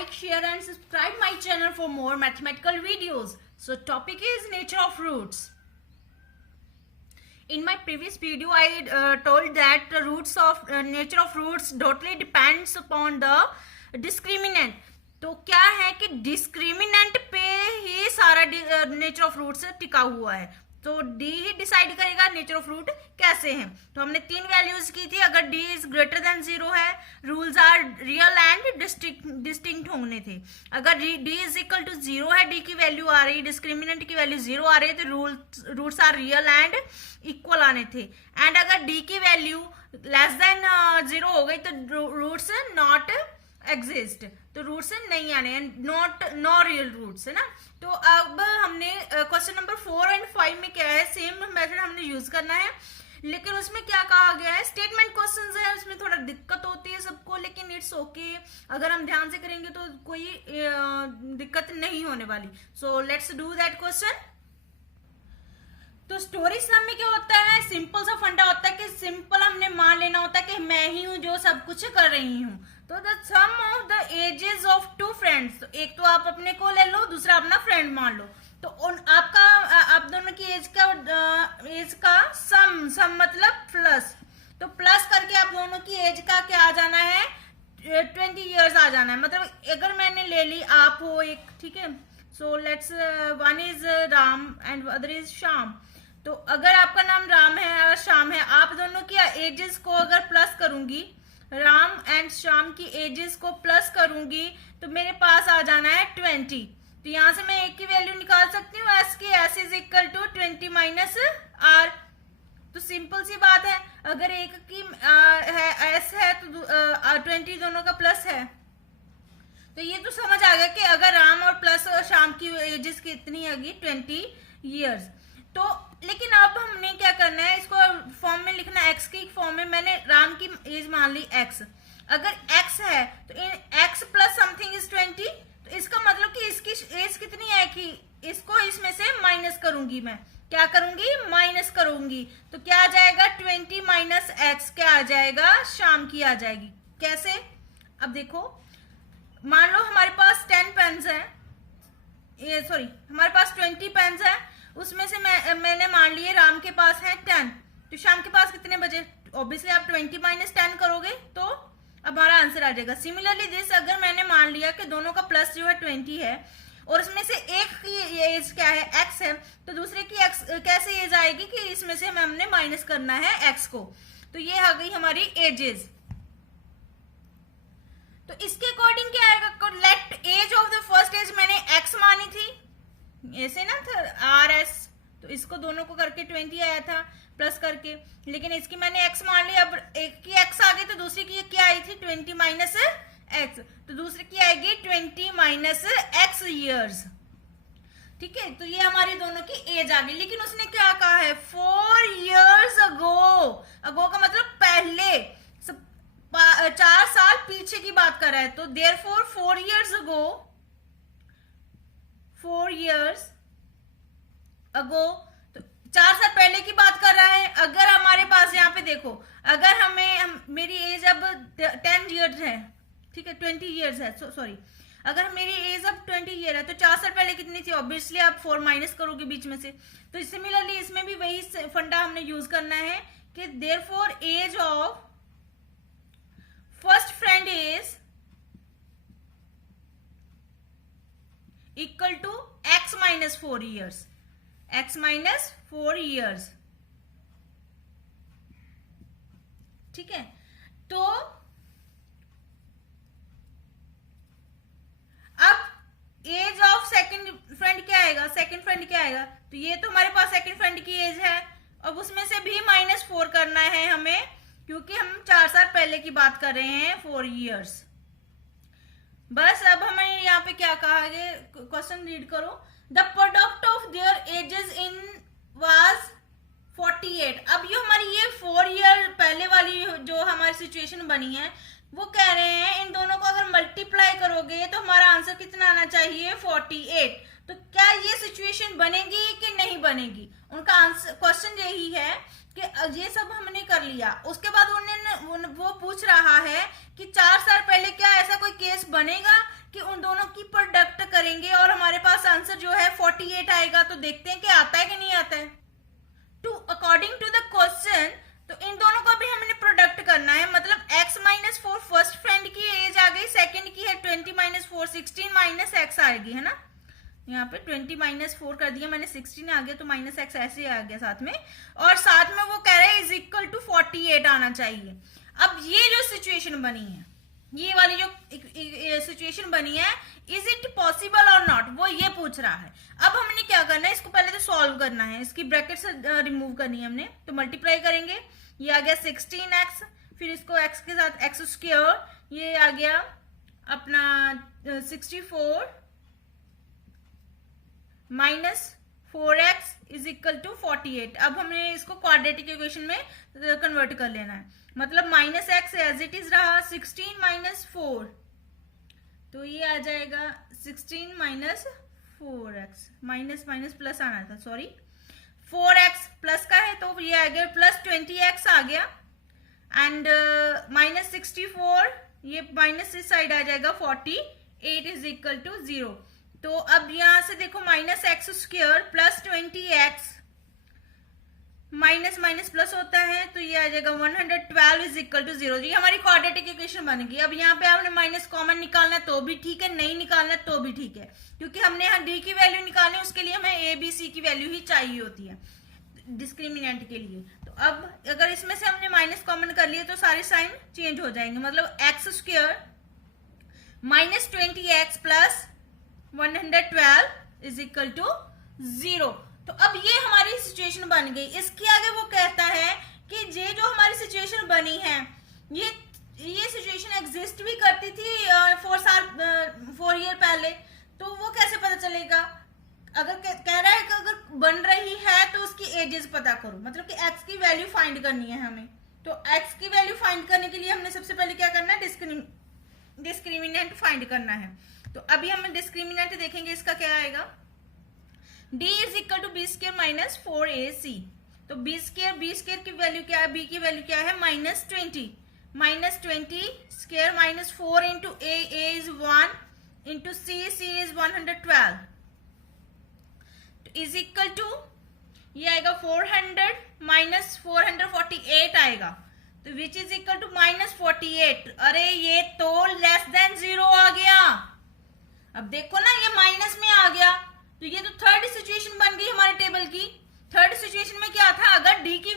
like, share and subscribe my channel for more mathematical videos. So topic is nature of roots. In my previous video, I told that the roots of nature of roots totally depends upon the discriminant. तो क्या है कि discriminant पे ही सारा nature of root से टिका हुआ है, तो डी ही डिसाइड करेगा नेचर ऑफ रूट कैसे हैं. तो हमने 3 वैल्यूज की थी. अगर डी इज ग्रेटर देन 0 है, rules are real and distinct होने थे. अगर डी इज इक्वल टू 0 है, डी की वैल्यू आ रही, डिस्क्रिमिनेंट की वैल्यू 0 आ रही है, तो roots are real and equal आने थे. एंड अगर डी की वैल्यू लेस देन 0 हो गई तो रूट्स नॉट एग्जिस्ट, तो रूट्स नहीं आने, नॉट नो रियल रूट्स है ना. तो अब हमने क्वेश्चन नंबर 4 एंड 5 में क्या है, सेम मेथड हमने यूज करना है, लेकिन उसमें क्या कहा गया है, स्टेटमेंट क्वेश्चंस है, उसमें थोड़ा दिक्कत होती है सबको, लेकिन इट्स ओके. अगर हम ध्यान से करेंगे तो कोई दिक्कत नहीं होने वाली. सो लेट्स डू दैट क्वेश्चन. तो स्टोरी सम में क्या होता है, सिंपल सा फंडा होता है कि सिंपल हमने मान लेना होता है कि मैं ही हूं जो सब कुछ कर रही हूं. तो the sum of the ages of 2 friends, तो एक तो आप अपने को ले लो, दूसरा अपना फ्रेंड मान लो. तो आप दोनों की एज का सम मतलब प्लस, तो प्लस करके आप दोनों की एज का क्या आ जाना है, 20 इयर्स आ जाना है. मतलब अगर मैंने ले ली, आप हो एक, ठीक है. So let's one is Ram and other is Shyam. तो अगर आपका नाम राम है और श्याम है, आप दोनों की एजेस को अगर प्लस करूंगी, राम एंड श्याम की एजेस को प्लस करूंगी, तो मेरे पास आ जाना है 20. तो यहां से मैं एक की वैल्यू निकाल सकती हूँ, एस की, S is equal to 20 minus R. तो सिंपल सी बात है, अगर एक की है एस है तो 20 दोनों का प्लस है. तो ये तो समझ आ गया कि अगर राम और प्लस श्याम की एजेस कितनी होगी, 20 इयर्स. तो लेकिन अब हमने क्या करना है, इसको फॉर्म में लिखना है, एक्स की फॉर्म में. मैंने राम की एज मान ली एक्स. अगर एक्स है तो एक्स प्लस समथिंग इज 20, तो इसका मतलब कि इसकी एज कितनी है कि इसको इसमें से माइनस करूंगी. मैं क्या करूंगी, माइनस करूंगी. तो क्या आ जाएगा, 20 माइनस एक्स क्या आ जाएगा, शाम की आ जाएगी. कैसे, अब देखो, मान लो हमारे पास 10 पेन्स है, हमारे पास 20 पेन्स है, उसमें से मैंने मान लिए राम के पास है 10, तो शाम के पास कितने बचे. ऑब्वियसली आप 20 माइनस 10 करोगे तो हमारा आंसर आ जाएगा. सिमिलरली दिस, अगर मैंने मान लिया कि दोनों का प्लस जो है 20 है, और इसमें से एक की एज क्या है, एक्स है, तो दूसरे की एक्स कैसे एज आएगी कि इसमें से हमने माइनस करना है एक्स को. तो ये आ गई हमारी एजेस. तो इसके अकॉर्डिंग क्या आएगा, let age of the first age मैंने एक्स मानी थी, ऐसे ना था आर एस, तो इसको दोनों को करके 20 आया था प्लस करके, लेकिन इसकी मैंने एक्स मान ली. अब एक की एक्स आ गई तो दूसरी की क्या आई थी, 20 माइनस एक्स, तो दूसरी की आएगी 20 माइनस एक्स ईयर्स. ठीक है, तो ये हमारी दोनों की एज आ गई. लेकिन उसने क्या कहा है, 4 इयर्स अगो. अगो का मतलब पहले, 4 साल पीछे की बात कर रहा है. तो therefore 4 years ago, 4 years ago, तो 4 साल पहले की बात कर रहा है. अगर हमारे पास यहाँ पे देखो, अगर मेरी एज अब 10 इयर्स है, ठीक है, 20 इयर्स है, सॉरी, अगर मेरी एज अब 20 ईयर है, तो 4 साल पहले कितनी थी, ऑब्वियसली आप 4 माइनस करोगे बीच में से. तो सिमिलरली इसमें भी वही फंडा हमने यूज करना है कि therefore age of first friend is equal to x minus 4 years, x minus 4 years. ठीक है, तो अब एज ऑफ सेकंड फ्रेंड क्या आएगा, सेकंड फ्रेंड क्या आएगा, तो ये तो हमारे पास सेकंड फ्रेंड की एज है. अब उसमें से भी -4 करना है हमें, क्योंकि हम 4 साल पहले की बात कर रहे हैं, 4 इयर्स. बस अब हमें यहाँ पे क्या कहा है, क्वेश्चन रीड करो. The product of their edges in was 48. अब ये हमारी ये 4 ईयर पहले वाली जो हमारी सिचुएशन बनी है, वो कह रहे हैं इन दोनों को अगर मल्टीप्लाई करोगे तो हमारा आंसर कितना आना चाहिए, 48. तो क्या ये सिचुएशन बनेगी कि नहीं बनेगी, उनका आंसर, क्वेश्चन यही है कि ये सब हमने कर लिया. उसके बाद वो पूछ रहा है कि 4 साल पहले क्या ऐसा कोई केस बनेगा कि उन दोनों की प्रोडक्ट करेंगे और हमारे पास आंसर जो है 48 आएगा। तो देखते हैं कि आता है कि नहीं आता है। To according to the question, तो इन दोनों का भी हमने प्रोडक्ट करना है, मतलब x माइनस 4 फर्स्ट फ्रेंड की एज आ गई, सेकंड की है 20 माइनस 4 16 माइनस x आएगी, है ना। यहाँ पे 20 माइनस 4 कर दिया मैंने, 16 आ गया तो माइनस x ऐसे आ गया साथ में, और साथ में वो कह रहे हैं इज इक्वल टू 48 आना चाहिए। अब ये जो सिचुएशन बनी है, ये वाली जो सिचुएशन बनी है, इज इट पॉसिबल और नॉट, वो ये पूछ रहा है। अब हमने क्या करना है, इसको पहले तो सॉल्व करना है, इसकी ब्रैकेट से रिमूव करनी है हमने, तो मल्टीप्लाई करेंगे, ये आ गया 16x, फिर इसको x के साथ x स्क्वायर, ये आ गया अपना 64 minus 4x is equal to 48। अब हमने इसको क्वाड्रेटिक इक्वेशन में कन्वर्ट कर लेना है, मतलब minus x as it is रहा, 16 माइनस 4, तो ये आ जाएगा 16 minus 4x, minus minus plus आना था, सॉरी, 4x प्लस का है तो ये आ गया प्लस 20x आ गया, एंड माइनस 64, ये माइनस इस साइड आ जाएगा 48 इज इक्वल टू 0। तो अब यहां से देखो minus x square plus 20x, minus minus plus होता है तो ये आ जाएगा 112 इज इक्वल टू 0। ये हमारी क्वाड्रेटिक इक्वेशन बन गई। अब यहाँ पे आपने माइनस कॉमन निकालना है तो भी ठीक है, नहीं निकालना है तो भी ठीक है, क्योंकि हमने यहाँ डी की वैल्यू निकालनी है, उसके लिए हमें ए बी सी की वैल्यू ही चाहिए होती है डिस्क्रिमिनेंट के लिए। तो अब अगर इसमें से हमने माइनस कॉमन कर लिए तो सारे साइन चेंज हो जाएंगे, मतलब x square minus 20x plus 112 is equal to 0। तो अब ये हमारी सिचुएशन बन गई। इसके आगे वो कहता है कि ये जो हमारी सिचुएशन बनी है, ये सिचुएशन एग्जिस्ट भी करती थी 4 ईयर पहले, तो वो कैसे पता चलेगा। अगर कह रहा है कि अगर बन रही है तो उसकी एजेस पता करो, मतलब कि x की वैल्यू फाइंड करनी है हमें। तो x की वैल्यू फाइंड करने के लिए हमने सबसे पहले क्या करना है, डिस्क्रिमिनेंट फाइंड करना है। तो अभी हम डिस्क्रिमिनेंट देखेंगे, इसका क्या आएगा, d is equal to B square minus 4ac। तो बी स्क्र की वैल्यू क्या है, b की वैल्यू क्या है minus 20, minus 20 square minus 4 into a is 1 into c is 112 is equal to ये आएगा 400 माइनस 448 आएगा, तो which is equal to minus 48। अरे ये तो लेस देन 0 आ गया। अब देखो ना ये माइनस में आ गया, तो ये तो थर्ड सिचुएशन बन गई हमारे टेबल की। थर्ड सिचुएशन में क्या था, अगर d की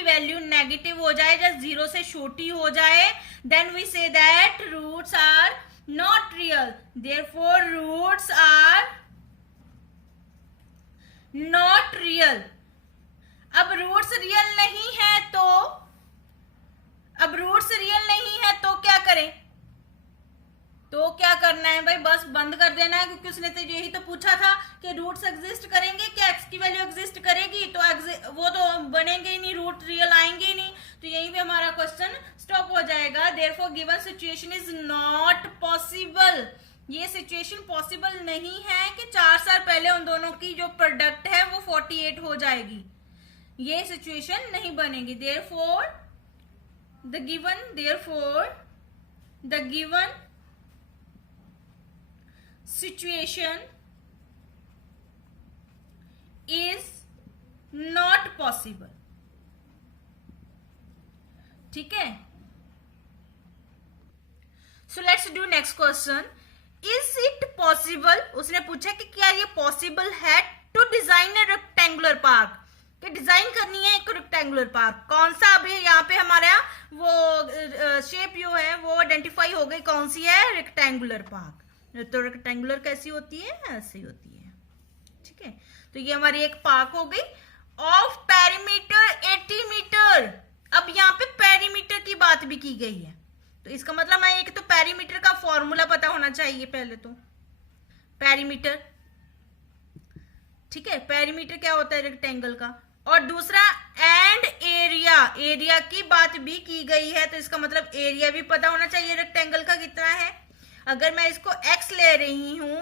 वैल्यू नेगेटिव हो जाए या 0 से छोटी हो जाए, then we say that roots are not real, therefore roots are not real. अब रूट्स रियल नहीं है तो क्या करें, तो क्या करना है भाई, बस बंद कर देना है, क्योंकि उसने तो यही तो पूछा था कि रूट्स एग्जिस्ट करेंगे, क्या x की वैल्यू एग्जिस्ट करेगी, तो वो तो बनेंगे ही नहीं, रूट रियल आएंगे ही नहीं, तो यहीं पे हमारा क्वेश्चन स्टॉप हो जाएगा। Therefore given situation is not possible. ये सिचुएशन पॉसिबल नहीं है कि 4 साल पहले उन दोनों की जो प्रोडक्ट है वो 48 हो जाएगी, ये सिचुएशन नहीं बनेगी। Therefore the given situation is not possible। ठीक है, so let's do next question. Is it possible, उसने पूछा कि क्या ये पॉसिबल है to design a rectangular park, कि डिजाइन करनी है एक रेक्टेंगुलर पार्क। कौन सा, अभी यहाँ पे हमारा वो शेप जो है वो आइडेंटिफाई हो गई, कौन सी है, रेक्टेंगुलर पार्क। तो रेक्टेंगुलर कैसी होती है, ऐसी होती है, ठीक है। तो ये हमारी एक पार्क हो गई ऑफ पेरीमीटर 80 मीटर। अब यहाँ पे पेरीमीटर की बात भी की गई है, तो इसका मतलब है एक तो पेरीमीटर का फॉर्मूला पता होना चाहिए पहले तो, पेरीमीटर, ठीक है, पेरीमीटर क्या होता है रेक्टेंगल का, और दूसरा एंड एरिया की बात भी की गई है, तो इसका मतलब एरिया भी पता होना चाहिए रेक्टेंगल का कितना है। अगर मैं इसको x ले रही हूं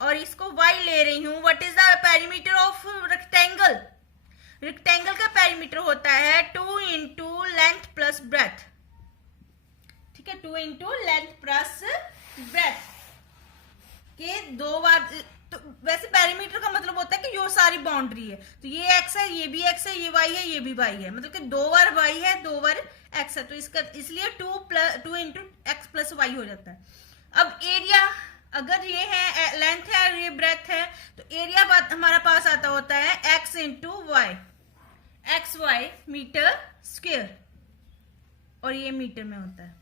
और इसको y ले रही हूं, what is the perimeter of rectangle, rectangle का पेरीमीटर होता है 2 इंटू लेंथ प्लस ब्रेथ, ठीक है, 2 इंटू लेंथ प्लस ब्रेथ। वो सारी बाउंड्री है। तो ये एक्स है, ये भी एक्स है, ये वाई है, ये भी वाई है, मतलब कि 2 बार वाई है, 2 बार एक्स है। तो इसका इसलिए 2 इंटू एक्स प्लस वाई हो जाता है। अब एरिया, अगर ये है लेंथ है और ये ब्रेथ है, तो एरिया हमारा पास आता होता है x into y, x y meter square, और ये मीटर में होता है।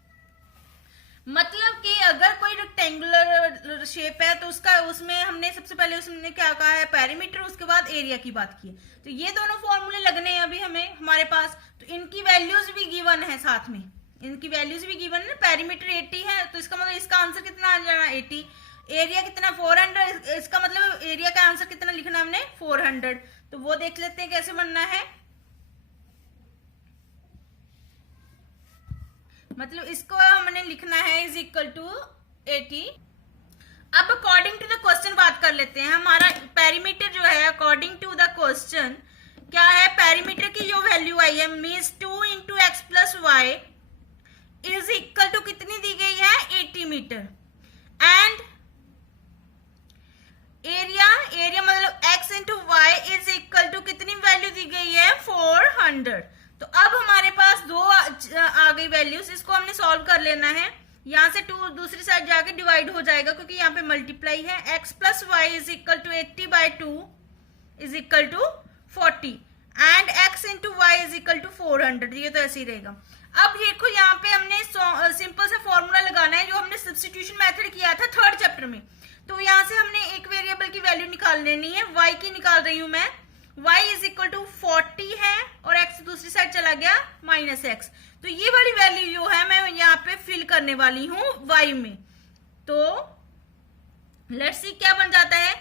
मतलब कि अगर कोई रेक्टेंगुलर शेप है तो उसमें हमने सबसे पहले उसने क्या कहा है, पेरीमीटर, उसके बाद एरिया की बात की है। तो ये दोनों फॉर्मूले लगने हैं अभी हमें हमारे पास। तो इनकी वैल्यूज भी गिवन है, साथ में इनकी वैल्यूज भी गिवन है। पेरीमीटर 80 है, तो इसका मतलब इसका आंसर कितना आ जाना, 80। एरिया कितना, 400, इसका मतलब एरिया का आंसर कितना लिखना हमने, 400। तो वो देख लेते हैं कैसे बनना है। मतलब इसको हमने लिखना है इज इक्वल टू 80। अब अकॉर्डिंग टू द क्वेश्चन बात कर लेते हैं। हमारा पेरीमीटर जो है अकॉर्डिंग टू द क्वेश्चन क्या है, पेरीमीटर की जो वैल्यू आई है means 2 into x plus y is equal to कितनी दी गई है, 80 मीटर। एंड एरिया मतलब x into y is equal to कितनी वैल्यू दी गई है, 400। तो अब हमारे पास दो आ गई वैल्यूज, इसको हमने सॉल्व कर लेना है। यहाँ से 2 दूसरी साइड जाके डिवाइड हो जाएगा क्योंकि यहाँ पे मल्टीप्लाई है। x plus y is equal to 80 by 2 is equal to 40 and x into y is equal to 400। ये तो ऐसे ही रहेगा। अब देखो यहाँ पे हमने सिंपल सा फॉर्मूला लगाना है जो हमने सब्स्टिट्यूशन मेथड किया था 3rd चैप्टर में। तो यहाँ से हमने एक वेरिएबल की वैल्यू निकाल लेनी है, y की निकाल रही हूं मैं। y इज इक्वल टू 40 है और x दूसरी साइड चला गया माइनस एक्स। तो ये वाली वैल्यू जो है मैं यहाँ पे फिल करने वाली हूँ y में। तो लेट्स सी क्या बन जाता है।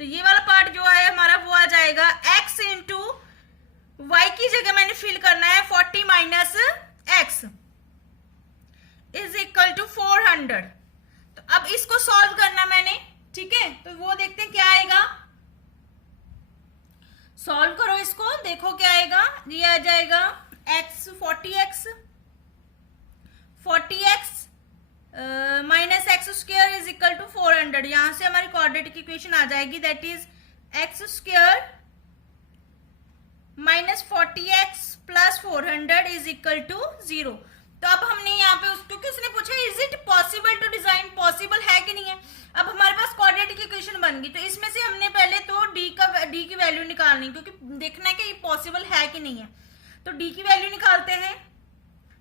तो ये वाला पार्ट जो है हमारा वो आ जाएगा x इंटू वाई की जगह मैंने फिल करना है 40 minus x is equal to 400। तो अब इसको सॉल्व करना मैंने, ठीक है। तो वो देखते हैं क्या आएगा, सॉल्व करो इसको, देखो क्या आएगा। ये आ जाएगा x 40x minus x square is equal to 400। यहां से हमारी क्वाड्रेटिक इक्वेशन आ जाएगी, that is x square minus 40x plus 400 is equal to 0। तो अब हमने यहाँ पे क्योंकि उसने पूछा is it possible to design, possible है कि नहीं है। अब हमारे पास क्वाड्रेटिक इक्वेशन बन गई, तो इसमें से हमने पहले तो डी की वैल्यू निकालनी, क्योंकि देखना है कि ये पॉसिबल है कि नहीं है। तो डी की वैल्यू निकालते हैं,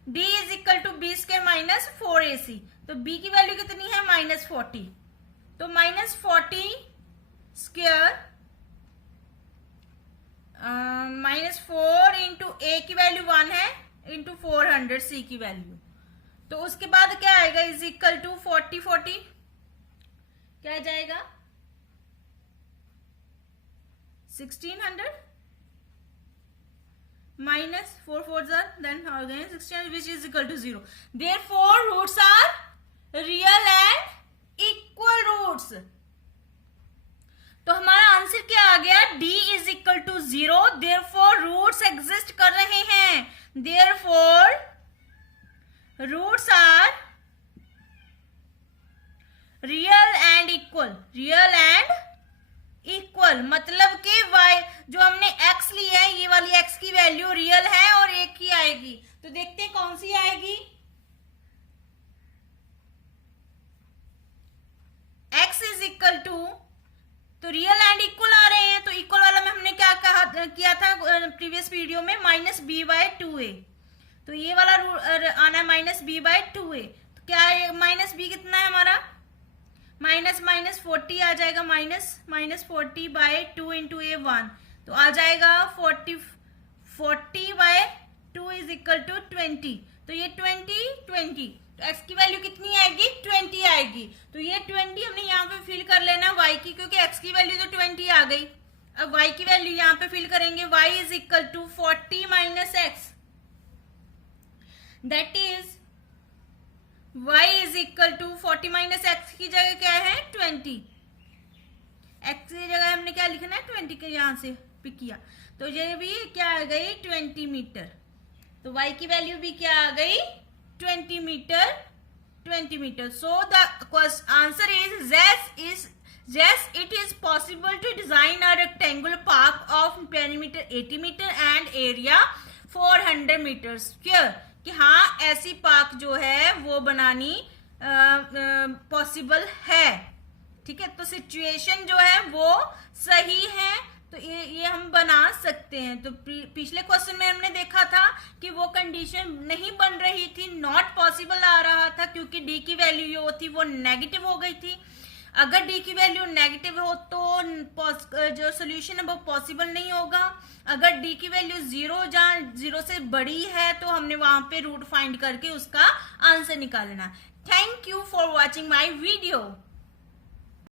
D is equal to B square minus 4ac। तो बी की वैल्यू कितनी है, माइनस 40। तो माइनस 40 स्क्वायर माइनस 4 इंटू ए की वैल्यू 1 है इंटू 400 सी की वैल्यू। तो उसके बाद क्या आएगा, इज इक्वल टू 40 क्या जाएगा 1600 minus 4 4 then again 1600 which is equal to 0। Therefore roots are real and equal roots. तो हमारा आंसर क्या आ गया, d is equal to 0। Therefore roots exist कर रहे हैं, therefore roots are real and equal, real and equal. मतलब कि y जो हमने x ली है, ये वाली x की वैल्यू रियल है और एक ही आएगी। तो देखते हैं कौन सी आएगी, x इज इक्वल टू, तो रियल एंड इक्वल आ रहे हैं। तो इक्वल वाला में हमने क्या किया था प्रीवियस वीडियो में, माइनस बी बाय 2a। तो ये वाला आना है माइनस बी बाय 2a। तो क्या है, माइनस बी कितना है हमारा, माइनस 40 आ जाएगा, माइनस 40 बाय 2 इंटू ए 1। तो आ जाएगा 40 बाय 2 इज इक्वल टू 20। तो ये 20 तो x की वैल्यू कितनी आएगी, 20 आएगी। तो ये 20 हमने यहाँ पे फिल कर लेना y की, क्योंकि x की वैल्यू तो 20 आ गई। अब y की वैल्यू यहाँ पे फिल करेंगे, y is equal to 40 minus x, that is y is equal to 40 minus x की जगह क्या है 20, x की जगह हमने क्या लिखना है 20 के यहाँ से पिक किया। तो ये भी क्या आ गई 20 मीटर। तो y की वैल्यू भी क्या आ गई 20 meter. So the answer is Yes, it is possible to design a rectangular park of perimeter 80 meter and area 400 meters square. कि हाँ ऐसी पार्क जो है वो बनानी पॉसिबल है. ठीक है, तो सिचुएशन जो है वो सही है, तो ये हम बना सकते हैं. तो पिछले क्वेश्चन में हमने देखा था कि वो कंडीशन नहीं बन रही थी, नॉट पॉसिबल आ रहा था क्योंकि डी की वैल्यू जो थी वो नेगेटिव हो गई थी. अगर डी की वैल्यू नेगेटिव हो तो जो सोल्यूशन है वो पॉसिबल नहीं होगा. अगर डी की वैल्यू 0 जहाँ 0 से बड़ी है तो हमने वहां पे रूट फाइंड करके उसका आंसर निकालना. Thank you for watching my video.